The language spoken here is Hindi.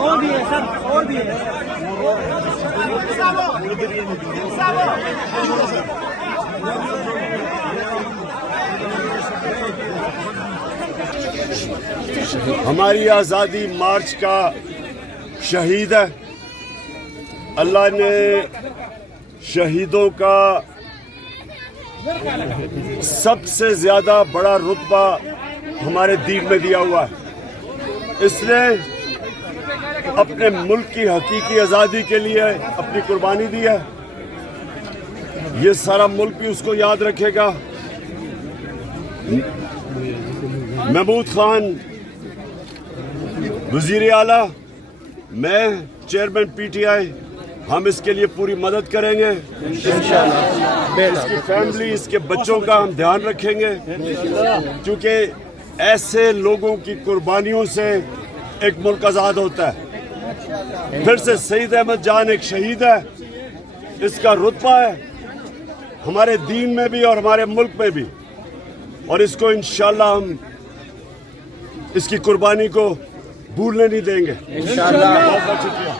और भी है सर, और भी है। हमारी आज़ादी मार्च का शहीद है। अल्लाह ने शहीदों का सबसे ज़्यादा बड़ा रुतबा हमारे दीन में दिया हुआ है। इसने अपने मुल्क की हकीकी आज़ादी के लिए अपनी कुर्बानी दी है। ये सारा मुल्क भी उसको याद रखेगा। महमूद खान वज़ीर आला, मैं चेयरमैन PTI, हम इसके लिए पूरी मदद करेंगे इंशाअल्लाह। इसकी फैमिली, इसके बच्चों का हम ध्यान रखेंगे, क्योंकि ऐसे लोगों की कुर्बानियों से एक मुल्क आज़ाद होता है। फिर से सईद अहमद जान एक शहीद है, इसका रुतबा है हमारे दीन में भी और हमारे मुल्क में भी, और इसको इंशाअल्लाह हम इसकी कुर्बानी को भूलने नहीं देंगे इंशाअल्लाह। बहुत बहुत शुक्रिया।